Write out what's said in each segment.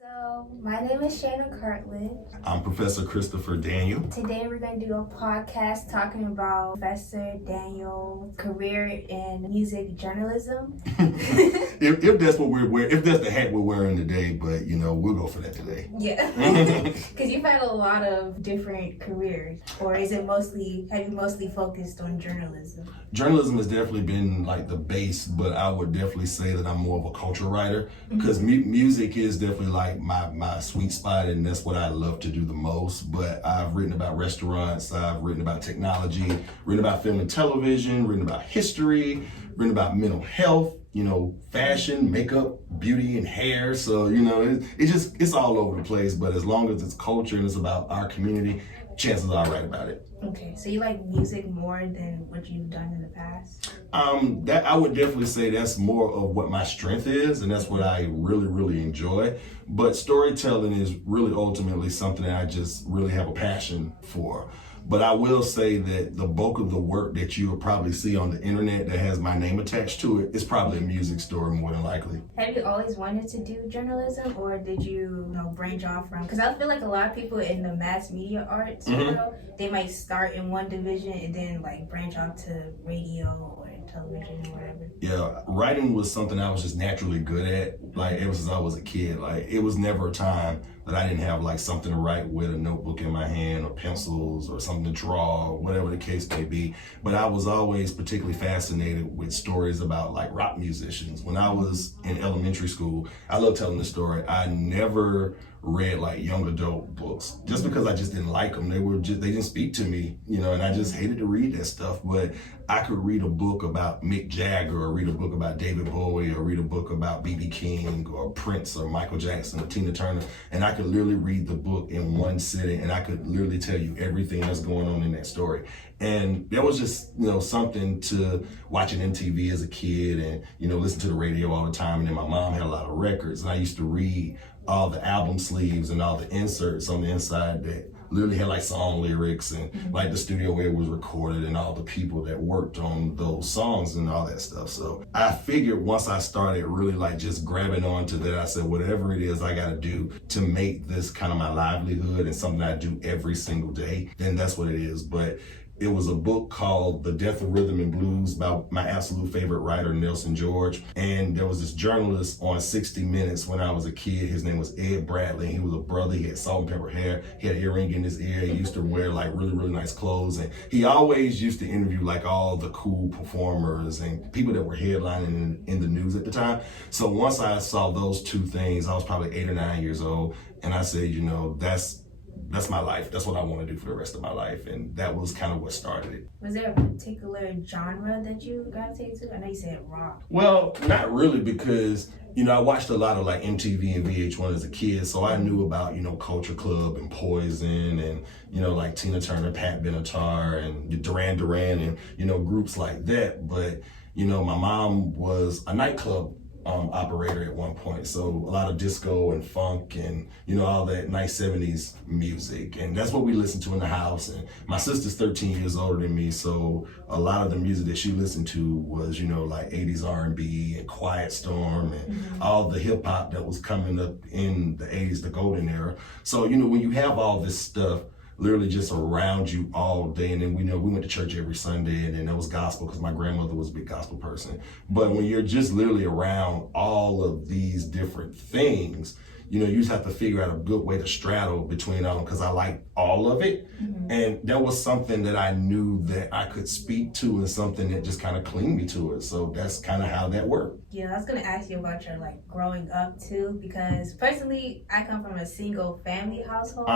So, my name is Shannon Cartledge. I'm Professor Christopher Daniel. Today we're going to do a podcast talking about Professor Daniel's career in music journalism. if that's what if that's the hat we're wearing today, but we'll go for that today. Yeah, because you've had a lot of different careers, or have you mostly focused on journalism? Journalism has definitely been like the base, but I would definitely say that I'm more of a culture writer because music is definitely like my sweet spot, and that's what I love to do the most. But I've written about restaurants, I've written about technology, written about film and television, written about history, written about mental health, fashion, makeup, beauty, and hair. So, it's all over the place. But as long as it's culture and it's about our community, chances are I write about it. Okay, so you like music more than what you've done in the past? That I would definitely say that's more of what my strength is, and that's what I really, really enjoy. But storytelling is really ultimately something that I just really have a passion for. But I will say that the bulk of the work that you'll probably see on the internet that has my name attached to it is probably a music story more than likely. Have you always wanted to do journalism, or did you, branch off from? Because I feel like a lot of people in the mass media arts, they might start in one division and then branch off to radio or television or whatever. Yeah, writing was something I was just naturally good at, ever since I was a kid. It was never a time that I didn't have something to write with, a notebook in my hand or pencils or something to draw, or whatever the case may be. But I was always particularly fascinated with stories about rock musicians. When I was in elementary school, I love telling the story. I never read young adult books just because I just didn't like them. They didn't speak to me, and I just hated to read that stuff. But I could read a book about Mick Jagger, or read a book about David Bowie, or read a book about B.B. King or Prince or Michael Jackson or Tina Turner, and I could literally read the book in one sitting, and I could literally tell you everything that's going on in that story. And that was just, something to watching MTV as a kid and, listen to the radio all the time. And then my mom had a lot of records, and I used to read all the album sleeves and all the inserts on the inside that literally had song lyrics and the studio where it was recorded and all the people that worked on those songs and all that stuff. So I figured once I started really just grabbing onto that, I said, whatever it is I got to do to make this kind of my livelihood and something I do every single day, then that's what it is. But it was a book called The Death of Rhythm and Blues by my absolute favorite writer, Nelson George. And there was this journalist on 60 Minutes when I was a kid. His name was Ed Bradley. He was a brother. He had salt and pepper hair. He had an earring in his ear. He used to wear really, really nice clothes. And he always used to interview all the cool performers and people that were headlining in the news at the time. So once I saw those two things, I was probably 8 or 9 years old. And I said, that's my life. That's what I want to do for the rest of my life. And that was kind of what started it. Was there a particular genre that you gravitated to? I know you said rock. Well, not really, because, I watched a lot of MTV and VH1 as a kid. So I knew about, Culture Club and Poison and, Tina Turner, Pat Benatar and Duran Duran and, groups like that. But, my mom was a nightclub operator at one point, so a lot of disco and funk and all that nice 70s music, and that's what we listened to in the house. And my sister's 13 years older than me, so a lot of the music that she listened to was 80s R&B and Quiet Storm and all the hip-hop that was coming up in the 80s, the golden era. So when you have all this stuff literally just around you all day. And then we went to church every Sunday, and then there was gospel because my grandmother was a big gospel person. But when you're just literally around all of these different things, you just have to figure out a good way to straddle between all of them, because I like all of it. And that was something that I knew that I could speak to, and something that just kind of clinged me to it. So that's kind of how that worked. Yeah, I was gonna ask you about your growing up too, because personally I come from a single family household.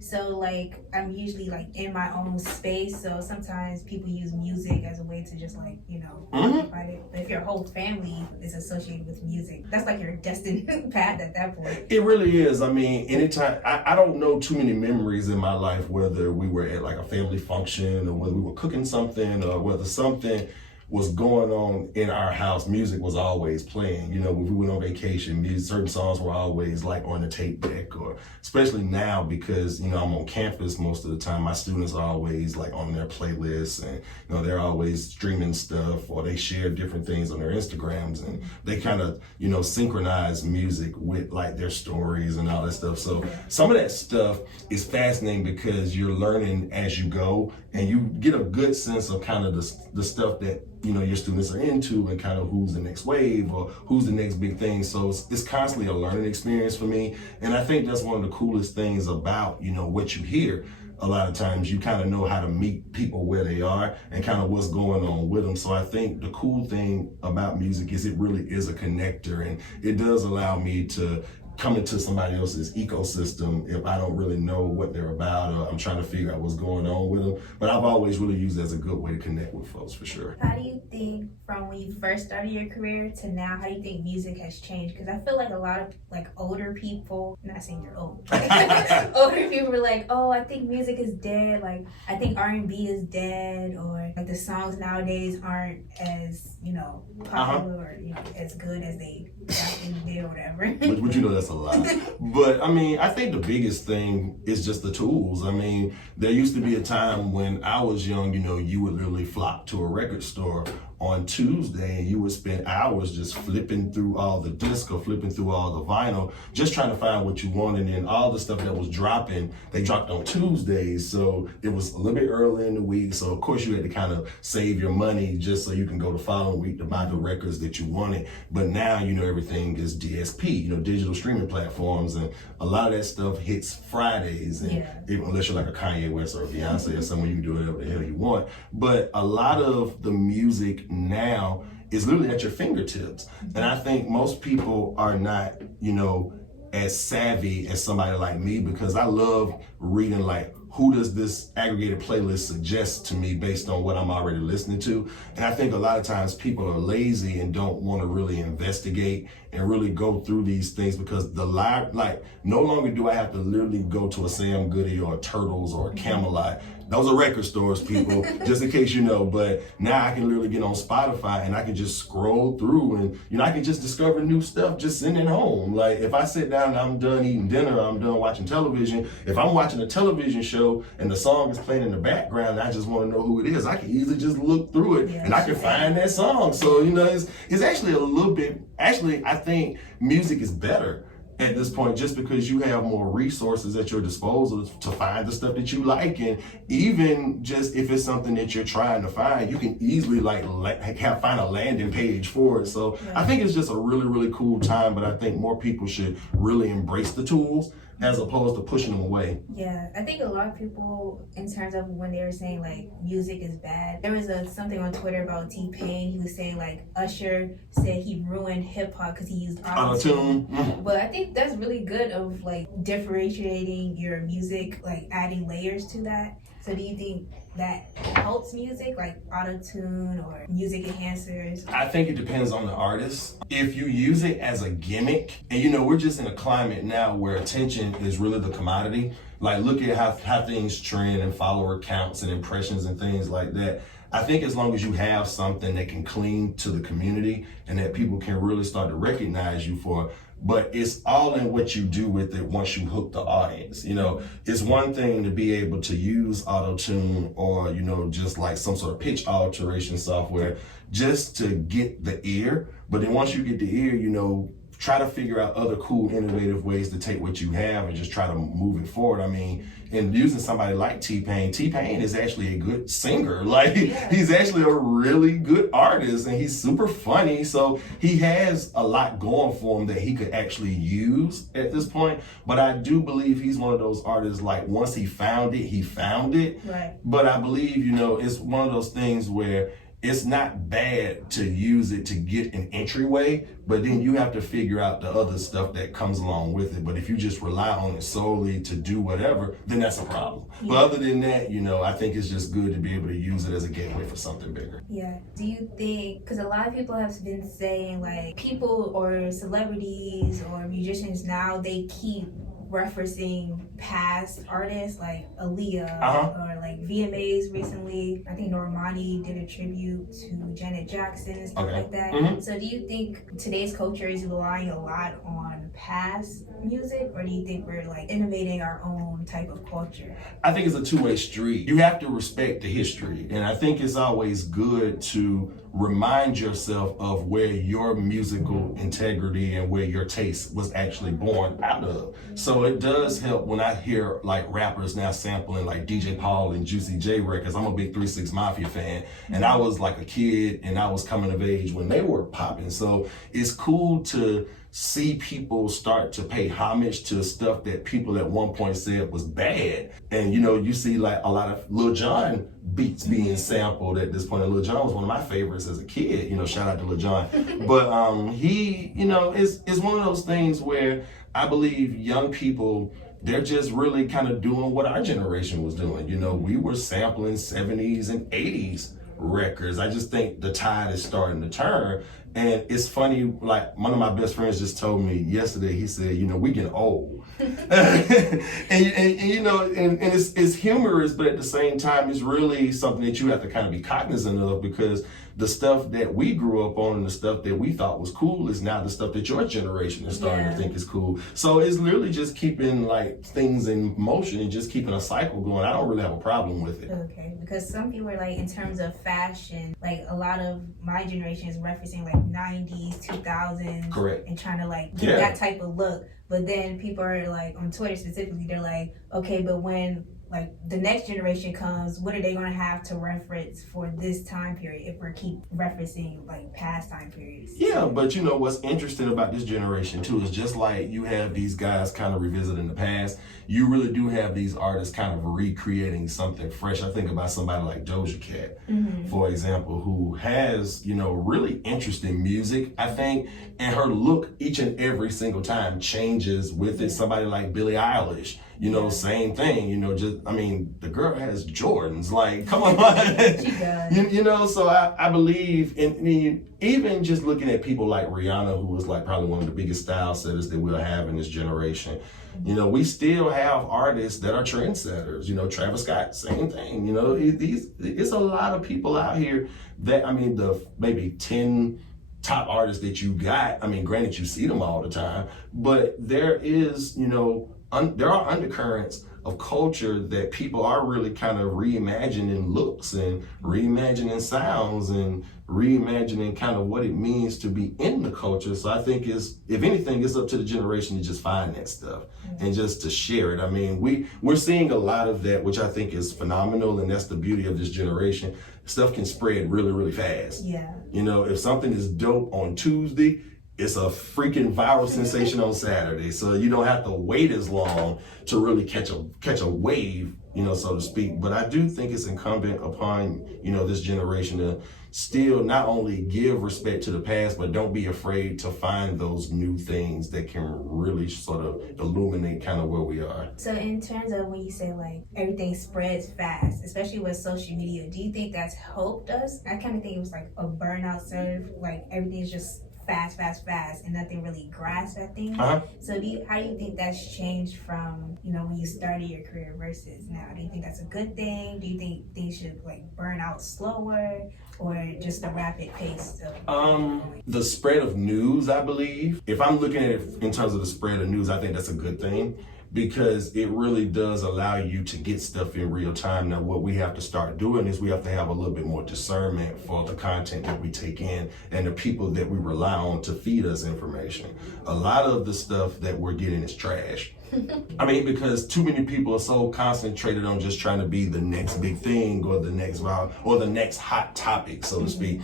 So I'm usually in my own space. So sometimes people use music as a way to just occupy it. But if your whole family is associated with music, that's your destined path at that point. It really is. I mean, anytime, I don't know too many memories in my life, whether we were at a family function or whether we were cooking something or whether something was going on in our house, music was always playing. You know, when we went on vacation, certain songs were always like on the tape deck, or especially now because, you know, I'm on campus most of the time, my students are always like on their playlists, and, you know, they're always streaming stuff, or they share different things on their Instagrams, and they kind of, you know, synchronize music with like their stories and all that stuff. So some of that stuff is fascinating because you're learning as you go, and you get a good sense of kind of the stuff that, you know, your students are into, and kind of who's the next wave or who's the next big thing. So it's constantly a learning experience for me. And I think that's one of the coolest things about, you know, what you hear. A lot of times you kind of know how to meet people where they are and kind of what's going on with them. So I think the cool thing about music is it really is a connector, and it does allow me to come into somebody else's ecosystem if I don't really know what they're about, or I'm trying to figure out what's going on with them. But I've always really used it as a good way to connect with folks, for sure. How do you think, from when you first started your career to now, how do you think music has changed? Because I feel like a lot of like older people, I'm not saying you're old, older people are like, oh, I think music is dead. Like, I think R&B is dead, or like the songs nowadays aren't as, you know, popular or, you know, as good as they back in the day or whatever. But you know, that's a lot. But I mean, I think the biggest thing is just the tools. I mean, there used to be a time when I was young, you know, you would literally flock to a record store on Tuesday and you would spend hours just flipping through all the disc or flipping through all the vinyl, just trying to find what you wanted. And all the stuff that was dropping, they dropped on Tuesdays. So it was a little bit early in the week. So of course you had to kind of save your money just so you can go the following week to buy the records that you wanted. But now, you know, everything is DSP, you know, digital streaming platforms. And a lot of that stuff hits Fridays. And unless you're like a Kanye West or a Beyonce or someone, you can do whatever the hell you want. But a lot of the music now is literally at your fingertips. And I think most people are not, you know, as savvy as somebody like me, because I love reading like, who does this aggregated playlist suggest to me based on what I'm already listening to? And I think a lot of times people are lazy and don't want to really investigate and really go through these things, because no longer do I have to literally go to a Sam Goody or a Turtles or a Camelot. Those are record stores, people, just in case you know. But now I can literally get on Spotify and I can just scroll through, and, you know, I can just discover new stuff just sitting at home. Like, if I sit down and I'm done eating dinner, I'm done watching television, if I'm watching a television show and the song is playing in the background and I just want to know who it is, I can easily just look through it and I can find that song. So, you know, it's actually a little bit, I think music is better at this point, just because you have more resources at your disposal to find the stuff that you like. And even just if it's something that you're trying to find, you can easily find a landing page for it. So I think it's just a really, really cool time, but I think more people should really embrace the tools as opposed to pushing them away. Yeah, I think a lot of people, in terms of when they were saying like music is bad, there was something on Twitter about T-Pain. He was saying like Usher said he ruined hip hop because he used auto-tune. But I think that's really good of like differentiating your music, like adding layers to that. So do you think that helps music, like auto-tune or music enhancers? I think it depends on the artist. If you use it as a gimmick, and you know, we're just in a climate now where attention is really the commodity. Like, look at how things trend and follower counts and impressions and things like that. I think as long as you have something that can cling to the community and that people can really start to recognize you for, but it's all in what you do with it once you hook the audience. You know, it's one thing to be able to use auto-tune or, you know, just like some sort of pitch alteration software just to get the ear. But then once you get the ear, you know, try to figure out other cool, innovative ways to take what you have and just try to move it forward. I mean, and using somebody like T-Pain is actually a good singer. Like, he's actually a really good artist, and he's super funny. So he has a lot going for him that he could actually use at this point. But I do believe he's one of those artists, like, once he found it, he found it. Right. But I believe, you know, it's one of those things where it's not bad to use it to get an entryway, but then you have to figure out the other stuff that comes along with it. But if you just rely on it solely to do whatever, then that's a problem. Yeah. But other than that, you know, I think it's just good to be able to use it as a gateway for something bigger. Yeah. Do you think, because a lot of people have been saying like people or celebrities or musicians now, they keep referencing past artists like Aaliyah or like like VMAs recently. I think Normani did a tribute to Janet Jackson and stuff like that. So do you think today's culture is relying a lot on past music, or do you think we're like innovating our own type of culture? I think it's a two-way street. You have to respect the history, and I think it's always good to remind yourself of where your musical integrity and where your taste was actually born out of. So it does help when I hear like rappers now sampling like DJ Paul and Juicy J records. I'm a big 3 6 Mafia fan, and I was like a kid and I was coming of age when they were popping. So it's cool to see people start to pay homage to stuff that people at one point said was bad. And you see like a lot of Lil Jon beats being sampled at this point. And Lil Jon was one of my favorites as a kid, shout out to Lil Jon. But he, it's one of those things where I believe young people, they're just really kind of doing what our generation was doing. We were sampling 70s and 80s records. I just think the tide is starting to turn. And it's funny, like one of my best friends just told me yesterday, he said, we getting old. and it's humorous, but at the same time, it's really something that you have to kind of be cognizant of, because the stuff that we grew up on and the stuff that we thought was cool is now the stuff that your generation is starting to think is cool. So it's literally just keeping like things in motion and just keeping a cycle going. I don't really have a problem with it. Okay, because some people are like, in terms of fashion, like a lot of my generation is referencing like 90s, 2000s. Correct. And trying to like get that type of look. But then people are like, on Twitter specifically, they're like, okay, but when like the next generation comes, what are they going to have to reference for this time period if we keep referencing like past time periods? Yeah, but what's interesting about this generation too is just like you have these guys kind of revisiting the past, you really do have these artists kind of recreating something fresh. I think about somebody like Doja Cat, for example, who has, really interesting music, I think, and her look each and every single time changes with it. Somebody like Billie Eilish, same thing, the girl has Jordans, like, come on. She does. So I believe in, even just looking at people like Rihanna, who was like probably one of the biggest style setters that we'll have in this generation. We still have artists that are trendsetters. Travis Scott, same thing. It's a lot of people out here that, the maybe 10 top artists that you got. Granted, you see them all the time, but there is, there are undercurrents of culture that people are really kind of reimagining looks and reimagining sounds and reimagining kind of what it means to be in the culture. So I think if anything, it's up to the generation to just find that stuff and just to share it. We're seeing a lot of that, which I think is phenomenal, and that's the beauty of this generation. Stuff can spread really, really fast. Yeah. If something is dope on Tuesday, it's a freaking viral sensation on Saturday. So you don't have to wait as long to really catch a wave, so to speak. But I do think it's incumbent upon, this generation to still not only give respect to the past, but don't be afraid to find those new things that can really sort of illuminate kind of where we are. So in terms of when you say like everything spreads fast, especially with social media, do you think that's helped us? I kind of think it was like a burnout surf, like everything's just fast, and nothing really grasps that thing. So how do you think that's changed from, when you started your career versus now? Do you think that's a good thing? Do you think things should like burn out slower, or just a rapid pace of the spread of news, I believe. If I'm looking at it in terms of the spread of news, I think that's a good thing, because it really does allow you to get stuff in real time. Now, what we have to start doing is we have to have a little bit more discernment for the content that we take in and the people that we rely on to feed us information. A lot of the stuff that we're getting is trash. Because too many people are so concentrated on just trying to be the next big thing or the next viral or the next hot topic, so to speak.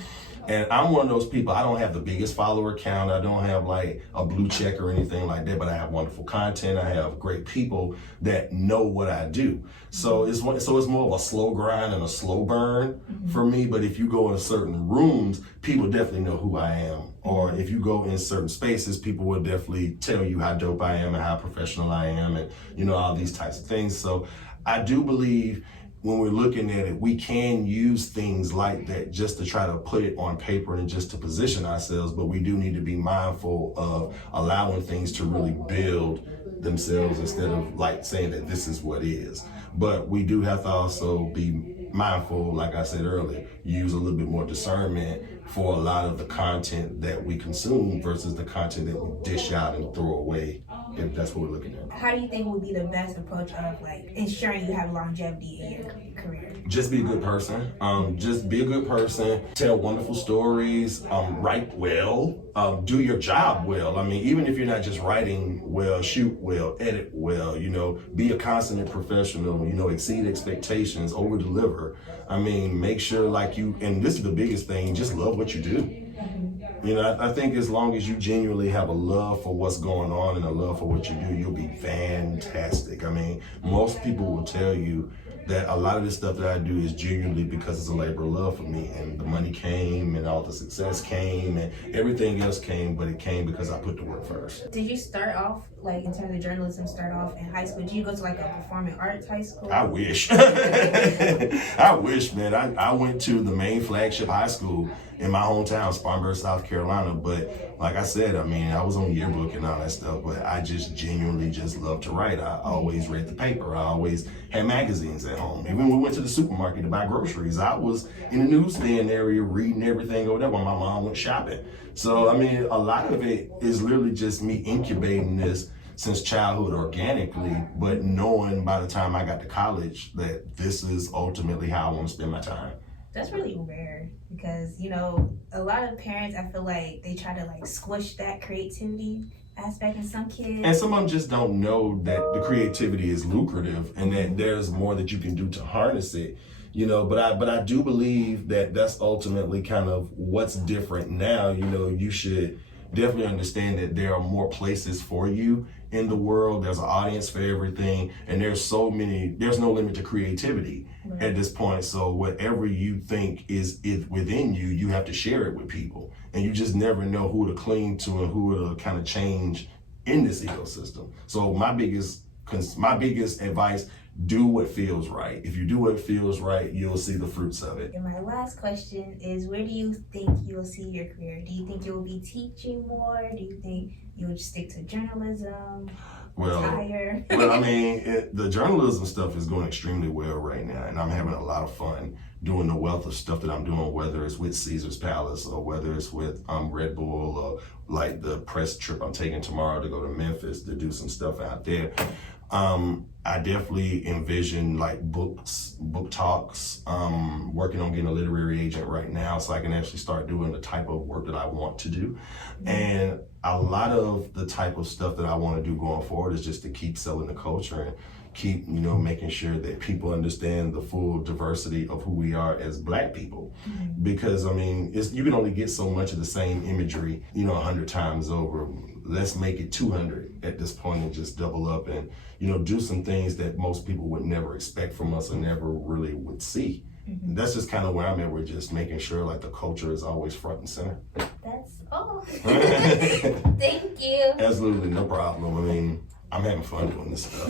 And I'm one of those people, I don't have the biggest follower count. I don't have like a blue check or anything like that, but I have wonderful content. I have great people that know what I do. So it's more of a slow grind and a slow burn for me. But if you go in certain rooms, people definitely know who I am. Or if you go in certain spaces, people will definitely tell you how dope I am and how professional I am and, all these types of things. So I do believe when we're looking at it, we can use things like that just to try to put it on paper and just to position ourselves, but we do need to be mindful of allowing things to really build themselves instead of like saying that this is what is. But we do have to also be mindful, like I said earlier, use a little bit more discernment for a lot of the content that we consume versus the content that we dish out and throw away, if that's what we're looking at. How do you think would be the best approach of like ensuring you have longevity in your career? Just be a good person. Just be a good person. Tell wonderful stories. Write well. Do your job well. I mean, even if you're not just writing well, shoot well, edit well. Be a consummate professional. Exceed expectations, over deliver. I mean, make sure and this is the biggest thing. Just love what you do. I think as long as you genuinely have a love for what's going on and a love for what you do, you'll be fantastic. I mean, most people will tell you that a lot of this stuff that I do is genuinely because it's a labor of love for me, and the money came and all the success came and everything else came, but it came because I put the work first. Did you start off, like in terms of journalism, start off in high school? Did you go to like a performing arts high school? I wish. I wish, man. I went to the main flagship high school in my hometown, Spartanburg, South Carolina. But like I said, I mean, I was on yearbook and all that stuff, but I just genuinely just love to write. I always read the paper. I always had magazines at home. Even when we went to the supermarket to buy groceries, I was in the newsstand area reading everything over there when my mom went shopping. So, I mean, a lot of it is literally just me incubating this since childhood organically, but knowing by the time I got to college that this is ultimately how I want to spend my time. That's really rare because, a lot of parents, I feel like they try to like squish that creativity aspect in some kids. And some of them just don't know that the creativity is lucrative and that there's more that you can do to harness it. But I do believe that that's ultimately kind of what's different now. You should definitely understand that there are more places for you in the world. There's an audience for everything, and there's no limit to creativity at this point. So whatever you think is within you, you have to share it with people, and you just never know who to cling to and who to kind of change in this ecosystem. So my biggest advice: do what feels right. If you do what feels right, you'll see the fruits of it. And my last question is, where do you think you'll see your career? Do you think you'll be teaching more? Do you think you'll stick to journalism? Retire? I mean, the journalism stuff is going extremely well right now, and I'm having a lot of fun doing the wealth of stuff that I'm doing, whether it's with Caesar's Palace or whether it's with Red Bull or like the press trip I'm taking tomorrow to go to Memphis to do some stuff out there. I definitely envision like book talks, working on getting a literary agent right now so I can actually start doing the type of work that I want to do. And a lot of the type of stuff that I want to do going forward is just to keep selling the culture and keep, making sure that people understand the full diversity of who we are as Black people. Because, I mean, you can only get so much of the same imagery, 100 times over. Let's make it 200 at this point and just double up and, do some things that most people would never expect from us and never really would see. That's just kind of where I'm at. We're just making sure like the culture is always front and center. That's all. Thank you. Absolutely, no problem. I mean, I'm having fun doing this stuff.